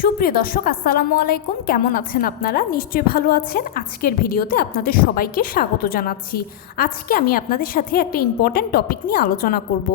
সুপ্রিয় দর্শক, আসসালামু আলাইকুম। কেমন আছেন আপনারা? নিশ্চয়ই ভালো আছেন। আজকের ভিডিওতে আপনাদের সবাইকে স্বাগত জানাচ্ছি। আজকে আমি আপনাদের সাথে একটা ইম্পর্ট্যান্ট টপিক নিয়ে আলোচনা করব।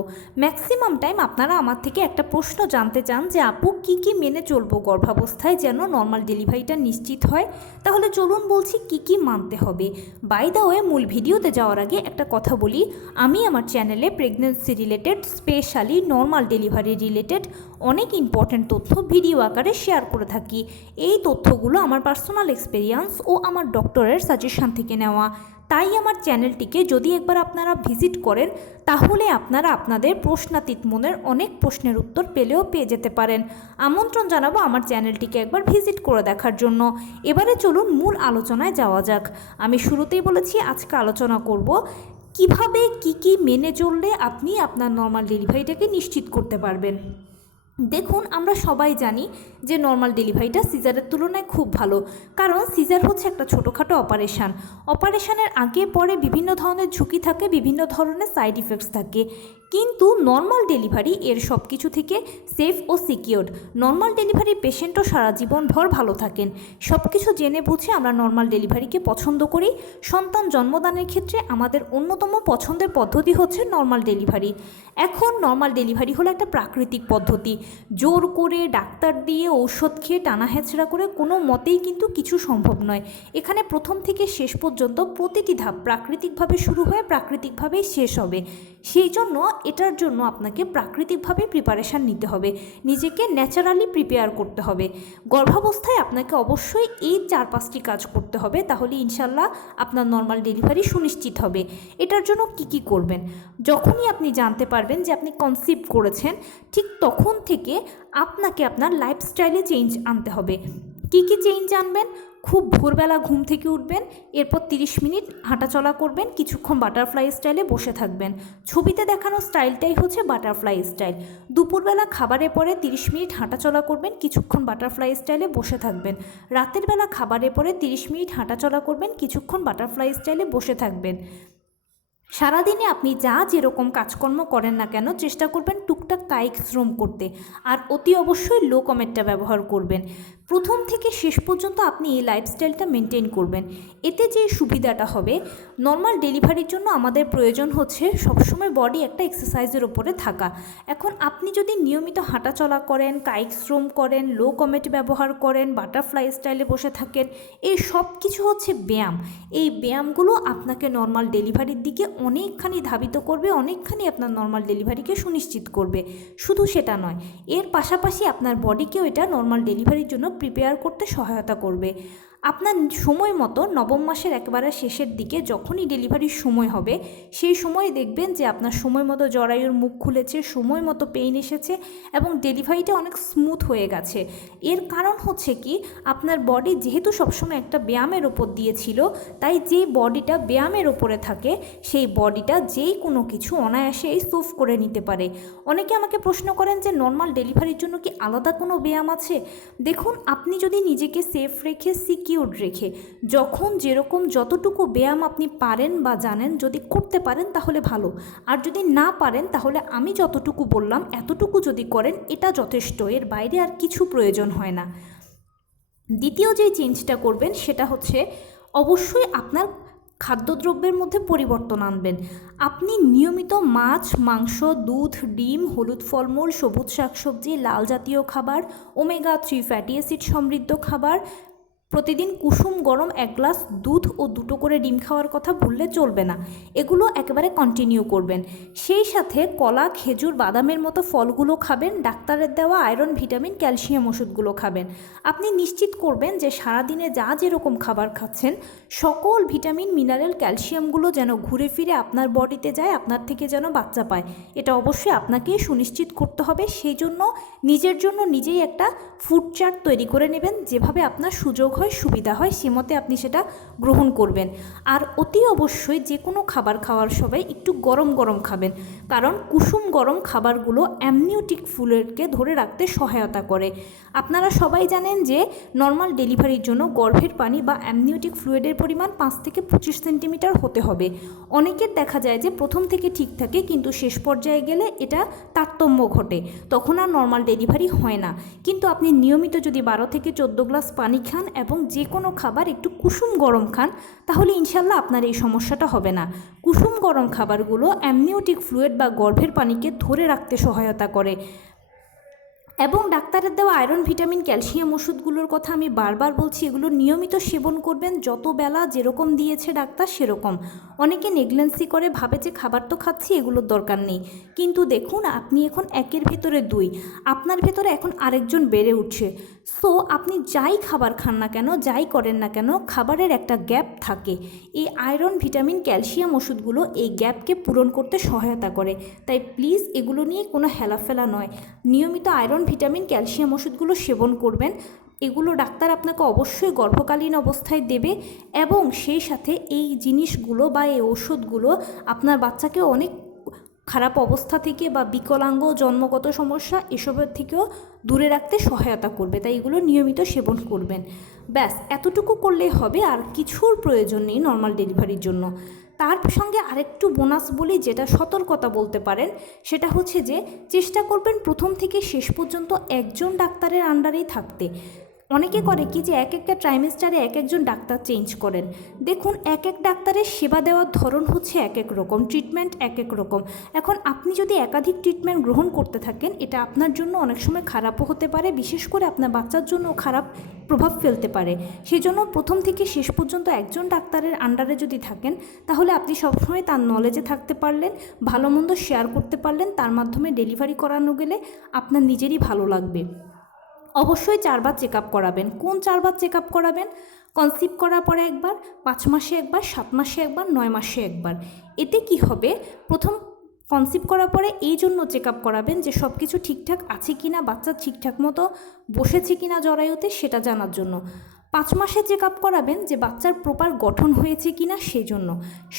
ম্যাক্সিমাম টাইম আপনারা আমার থেকে একটা প্রশ্ন জানতে চান যে আপু কি মেনে চলবো গর্ভাবস্থায় যেন নর্মাল ডেলিভারিটা নিশ্চিত হয়। তাহলে চলুন বলছি কি মানতে হবে। বাই দ্য ওয়ে, মূল ভিডিওতে যাওয়ার আগে একটা কথা বলি, আমি আমার চ্যানেলে pregnancy related, specially normal delivery related অনেক ইম্পর্ট্যান্ট তথ্য ভিডিও আকারে শেয়ার করে থাকি। এই তথ্যগুলো আমার পার্সোনাল এক্সপেরিয়েন্স ও আমার ডক্টরের সাজেশন থেকে নেওয়া। তাই আমার চ্যানেলটিকে যদি একবার আপনারা ভিজিট করেন তাহলে আপনারা আপনাদের প্রশ্নাতীত মনের অনেক প্রশ্নের উত্তর পেয়ে যেতে পারেন। আমন্ত্রণ জানাবো আমার চ্যানেলটিকে একবার ভিজিট করে দেখার জন্য। এবারে চলুন মূল আলোচনায় যাওয়া যাক। আমি শুরুতেই বলেছি আজকে আলোচনা করব কিভাবে কি মেনে চললে আপনি আপনার নর্মাল ডেলিভারিটাকে নিশ্চিত করতে পারবেন। দেখুন, আমরা সবাই জানি যে নর্মাল ডেলিভারিটা সিজারের তুলনায় খুব ভালো, কারণ সিজার হচ্ছে একটা ছোটোখাটো অপারেশনের আগে পরে বিভিন্ন ধরনের ঝুঁকি থাকে, বিভিন্ন ধরনের সাইড ইফেক্টস থাকে। কিন্তু নর্মাল ডেলিভারি এর সব কিছু থেকে সেফ ও সিকিওরড। নর্মাল ডেলিভারি পেশেন্টও সারা জীবনভর ভালো থাকেন। সব কিছু জেনে বুঝে আমরা নর্মাল ডেলিভারিকে পছন্দ করি। সন্তান জন্মদানের ক্ষেত্রে আমাদের অন্যতম পছন্দের পদ্ধতি হচ্ছে নর্মাল ডেলিভারি। এখন নর্মাল ডেলিভারি হলো একটা প্রাকৃতিক পদ্ধতি। জোর করে ডাক্তার দিয়ে ঔষধ খেয়ে টানা হেঁচড়া করে কোনো মতেই কিন্তু কিছু সম্ভব নয়। এখানে প্রথম থেকে শেষ পর্যন্ত প্রতিটি ধাপ প্রাকৃতিকভাবে শুরু হয়ে প্রাকৃতিকভাবেই শেষ হবে। সেই জন্য এটার জন্য আপনাকে প্রাকৃতিকভাবে প্রিপারেশান নিতে হবে, নিজেকে ন্যাচারালি প্রিপেয়ার করতে হবে। গর্ভাবস্থায় আপনাকে অবশ্যই এই 4-5টি কাজ করতে হবে, তাহলে ইনশাল্লাহ আপনার নর্মাল ডেলিভারি সুনিশ্চিত হবে। এটার জন্য কি করবেন? যখনই আপনি জানতে পারবেন যে আপনি কনসিভ করেছেন, ঠিক তখন থেকে আপনাকে আপনার লাইফস্টাইলে চেঞ্জ আনতে হবে। কি চেঞ্জ আনবেন? খুব ভোরবেলা ঘুম থেকে উঠবেন, এরপর 30 মিনিট হাঁটাচলা করবেন, কিছুক্ষণ বাটারফ্লাই স্টাইলে বসে থাকবেন। ছবিতে দেখানো স্টাইলটাই হচ্ছে বাটারফ্লাই স্টাইল। দুপুরবেলা খাবারের পরে 30 মিনিট হাঁটাচলা করবেন, কিছুক্ষণ বাটারফ্লাই স্টাইলে বসে থাকবেন। রাতের বেলা খাবারের পরে 30 মিনিট হাঁটাচলা করবেন, কিছুক্ষণ বাটারফ্লাই স্টাইলে বসে থাকবেন। সারাদিনে আপনি যেরকম কাজকর্ম করেন না কেন চেষ্টা করবেন টুকটাক কায়িক শ্রম করতে, আর অতি অবশ্যই লো কমেটটা ব্যবহার করবেন। প্রথম থেকে শেষ পর্যন্ত আপনি এই লাইফস্টাইলটা মেনটেন করবেন। এতে যে সুবিধাটা হবে, নর্মাল ডেলিভারির জন্য আমাদের প্রয়োজন হচ্ছে সবসময় বডি একটা এক্সারসাইজের ওপরে থাকা। এখন আপনি যদি নিয়মিত হাঁটাচলা করেন, কায়িক শ্রম করেন, লো কমেট ব্যবহার করেন, বাটারফ্লাই স্টাইলে বসে থাকেন, এই সব কিছু হচ্ছে ব্যায়াম। এই ব্যায়ামগুলো আপনাকে নর্মাল ডেলিভারির দিকে অনেকখানি ধাবিত করবে, অনেকখানি আপনার নর্মাল ডেলিভারিকে সুনিশ্চিত করবে। শুধু সেটা নয়, এর পাশাপাশি আপনার বডিকেও এটা নর্মাল ডেলিভারির জন্য প্রিপেয়ার করতে সহায়তা করবে। আপনার সময় মতো 9ম মাসের একেবারে শেষের দিকে যখনই ডেলিভারির সময় হবে, সেই সময় দেখবেন যে আপনার সময় মতো জরায়ুর মুখ খুলেছে, সময় মতো পেইন এসেছে এবং ডেলিভারিটা অনেক স্মুথ হয়ে গেছে। এর কারণ হচ্ছে কি, আপনার বডি যেহেতু সবসময় একটা ব্যায়ামের ওপর দিয়েছিল, তাই যে বডিটা ব্যায়ামের ওপরে থাকে সেই বডিটা যেই কোনো কিছু অনায়াসেই সুফ করে নিতে পারে। অনেকে আমাকে প্রশ্ন করেন যে নর্মাল ডেলিভারির জন্য কি আলাদা কোনো ব্যায়াম আছে? দেখুন, আপনি যদি নিজেকে সেফ রেখে, সিকিউর রেখে, যখন যেরকম যতটুকু ব্যায়াম আপনি পারেন বা জানেন যদি করতে পারেন তাহলে ভালো, আর যদি না পারেন তাহলে আমি যতটুকু বললাম এতটুকু যদি করেন এটা যথেষ্ট, এর বাইরে আর কিছু প্রয়োজন হয় না। দ্বিতীয় যে চেঞ্জটা করবেন সেটা হচ্ছে অবশ্যই আপনার খাদ্যদ্রব্যের মধ্যে পরিবর্তন আনবেন। আপনি নিয়মিত মাছ, মাংস, দুধ, ডিম, হলুদ ফলমূল, সবুজ শাকসবজি, লাল জাতীয় খাবার, ওমেগা 3 ফ্যাটি অ্যাসিড সমৃদ্ধ খাবার, প্রতিদিন কুসুম গরম 1 গ্লাস দুধ ও 2টো করে ডিম খাওয়ার কথা ভুললে চলবে না। এগুলো একেবারে কন্টিনিউ করবেন। সেই সাথে কলা, খেজুর, বাদামের মতো ফলগুলো খাবেন। ডাক্তারের দেওয়া আয়রন, ভিটামিন, ক্যালসিয়াম ওষুধগুলো খাবেন। আপনি নিশ্চিত করবেন যে সারাদিনে যেরকম খাবার খাচ্ছেন সকল ভিটামিন, মিনারেল, ক্যালসিয়ামগুলো যেন ঘুরে ফিরে আপনার বডিতে যায়, আপনার থেকে যেন বাচ্চা পায়। এটা অবশ্যই আপনাকেই সুনিশ্চিত করতে হবে। সেই জন্য নিজের জন্য নিজেই একটা ফুড চার্ট তৈরি করে নেবেন, যেভাবে আপনার সুযোগ হয় সুবিধা হয় সে মতে আপনি সেটা গ্রহণ করবেন। আর অতি অবশ্যই যে কোনো খাবার খাওয়ার সময় একটু গরম গরম খাবেন, কারণ কুসুম গরম খাবারগুলো অ্যামনিওটিক ফ্লুইডকে ধরে রাখতে সহায়তা করে। আপনারা সবাই জানেন যে নর্মাল ডেলিভারির জন্য গর্ভের পানি বা অ্যামনিওটিক ফ্লুইডের পরিমাণ 5 থেকে 25 সেন্টিমিটার হতে হবে। অনেকের দেখা যায় যে প্রথম থেকে ঠিক থাকে, কিন্তু শেষ পর্যায়ে গেলে এটা তারতম্য ঘটে, তখন আর নর্মাল ডেলিভারি হয় না। কিন্তু আপনি নিয়মিত যদি 12 থেকে 14 গ্লাস পানি খান এবং যে কোনো খাবার একটু কুসুম গরম খান, তাহলে ইনশাল্লাহ আপনার এই সমস্যাটা হবে না। কুসুম গরম খাবারগুলো অ্যামনিওটিক ফ্লুইড বা গর্ভের পানিকে ধরে রাখতে সহায়তা করে। এবং ডাক্তারের দেওয়া আয়রন, ভিটামিন, ক্যালসিয়াম ওষুধগুলোর কথা আমি বারবার বলছি, এগুলো নিয়মিত সেবন করবেন, যত বেলা যেরকম দিয়েছে ডাক্তার সেরকম। অনেকে নেগলেন্সি করে, ভাবে যে খাবার তো খাচ্ছি, এগুলোর দরকার নেই। কিন্তু দেখুন, আপনি এখন একের ভেতরে দুই, আপনার ভেতরে এখন আরেকজন বেড়ে উঠছে। সো আপনি যাই খাবার খান না কেন, যাই করেন না কেন, খাবারের একটা গ্যাপ থাকে। এই আয়রন, ভিটামিন, ক্যালসিয়াম ওষুধগুলো এই গ্যাপকে পূরণ করতে সহায়তা করে। তাই প্লিজ এগুলো নিয়ে কোনো হেলাফেলা নয়, নিয়মিত আয়রন, ভিটামিন, ক্যালসিয়াম ওষুধগুলো সেবন করবেন। এগুলো ডাক্তার আপনাকে অবশ্যই গর্ভকালীন অবস্থায় দেবে, এবং সেই সাথে এই জিনিসগুলো বা এই ওষুধগুলো আপনার বাচ্চাকে অনেক খারাপ অবস্থা থেকে বা বিকলাঙ্গ, জন্মগত সমস্যা এসবের থেকেও দূরে রাখতে সহায়তা করবে। তাই এগুলো নিয়মিত সেবন করবেন। ব্যাস এতটুকু করলেই হবে, আর কিছুর প্রয়োজন নেই নর্মাল ডেলিভারির জন্য। তার সঙ্গে আরেকটু বোনাস বলি, যেটা সতর্কতা বলতে পারেন, সেটা হচ্ছে যে চেষ্টা করবেন প্রথম থেকে শেষ পর্যন্ত একজন ডাক্তারের আন্ডারেই থাকতে। অনেকে করে কি যে এক একটা ট্রাইমেস্টারে এক একজন ডাক্তার চেঞ্জ করেন। দেখুন, এক এক ডাক্তারের সেবা দেওয়ার ধরন হচ্ছে এক এক রকম, ট্রিটমেন্ট এক এক রকম। এখন আপনি যদি একাধিক ট্রিটমেন্ট গ্রহণ করতে থাকেন, এটা আপনার জন্য অনেক সময় খারাপও হতে পারে, বিশেষ করে আপনার বাচ্চার জন্য খারাপ প্রভাব ফেলতে পারে। সেই জন্য প্রথম থেকে শেষ পর্যন্ত একজন ডাক্তারের আন্ডারে যদি থাকেন, তাহলে আপনি সবসময় তার নলেজে থাকতে পারলেন, ভালো মন্দ শেয়ার করতে পারলেন, তার মাধ্যমে ডেলিভারি করানো গেলে আপনার নিজেরই ভালো লাগবে। অবশ্যই 4 বার চেক আপ করাবেন। কোন 4 বার চেক আপ করাবেন? কনসিভ করার পরে একবার, 5 মাসে একবার, 7 মাসে একবার, 9 মাসে একবার। এতে কি হবে, প্রথম কনসিভ করার পরে এই জন্য চেক আপ করাবেন যে সব কিছু ঠিকঠাক আছে কি না, বাচ্চা ঠিকঠাক মতো বসেছে কি না জরায়ুতে, সেটা জানার জন্য। 5 মাসে চেক আপ করাবেন যে বাচ্চার প্রপার গঠন হয়েছে কি না সেই জন্য।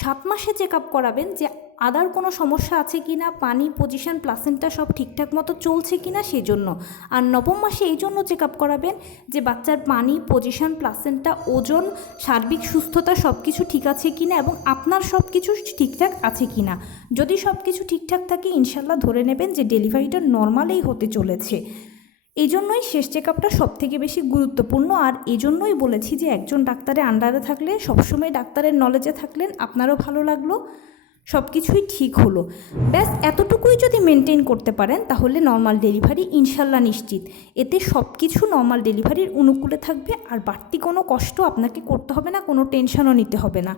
7 মাসে চেক আপ করাবেন যে আদার কোনো সমস্যা আছে কি না, পানি, পজিশন, প্লাসেন্টা সব ঠিকঠাক মতো চলছে কি না সেই জন্য। আর 9ম মাসে এই জন্য চেক আপ করাবেন যে বাচ্চার পানি, পজিশন, প্লাসেন্টা, ওজন, সার্বিক সুস্থতা সব কিছু ঠিক আছে কি না, এবং আপনার সব কিছু ঠিকঠাক আছে কি না। যদি সব কিছু ঠিকঠাক থাকে, ইনশাল্লাহ ধরে নেবেন যে ডেলিভারিটা নর্মালেই হতে চলেছে। এই জন্যই শেষ চেক আপটা সবথেকে বেশি গুরুত্বপূর্ণ। আর এই জন্যই বলেছি যে একজন ডাক্তারের আন্ডারে থাকলে, সবসময় ডাক্তারের নলেজে থাকলেন, আপনারও ভালো লাগলো, সব কিছুই ঠিক হলো। ব্যাস এতটুকুই যদি মেনটেন করতে পারেন, তাহলে নর্মাল ডেলিভারি ইনশাল্লাহ নিশ্চিত। এতে সব কিছু নর্মাল ডেলিভারির অনুকূলে থাকবে, আর বাড়তি কোনো কষ্ট আপনাকে করতে হবে না, কোনো টেনশনও নিতে হবে না।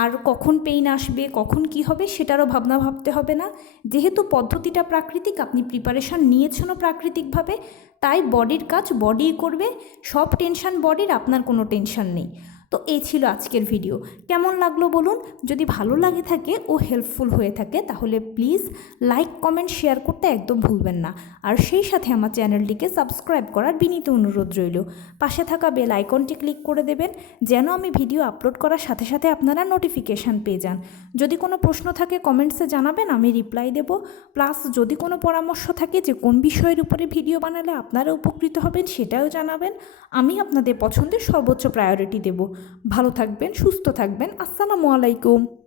আর কখন পেইন আসবে, কখন কি হবে, সেটারও ভাবনা ভাবতে হবে না। যেহেতু পদ্ধতিটা প্রাকৃতিক, আপনি প্রিপারেশান নিয়েছেনও প্রাকৃতিকভাবে, তাই বডির কাজ বডিই করবে, সব টেনশন বডির, আপনার কোনো টেনশন নেই। তো এই ছিল আজকের ভিডিও। কেমন লাগলো বলুন? যদি ভালো লাগে থাকে ও হেল্পফুল হয়ে থাকে, তাহলে প্লিজ লাইক, কমেন্ট, শেয়ার করতে একদম ভুলবেন না। আর সেই সাথে আমার চ্যানেলটিকে সাবস্ক্রাইব করার বিনীত অনুরোধ রইল। পাশে থাকা বেল আইকনটি ক্লিক করে দেবেন, যেন আমি ভিডিও আপলোড করার সাথে সাথে আপনারা নোটিফিকেশান পেয়ে যান। যদি কোনো প্রশ্ন থাকে কমেন্টসে জানাবেন, আমি রিপ্লাই দেব। প্লাস যদি কোনো পরামর্শ থাকে যে কোন বিষয়ের উপরে ভিডিও বানালে আপনারা উপকৃত হবেন, সেটাও জানাবেন। আমি আপনাদের পছন্দের সর্বোচ্চ প্রায়োরিটি দেব। ভালো থাকবেন, সুস্থ থাকবেন। আসসালামু আলাইকুম।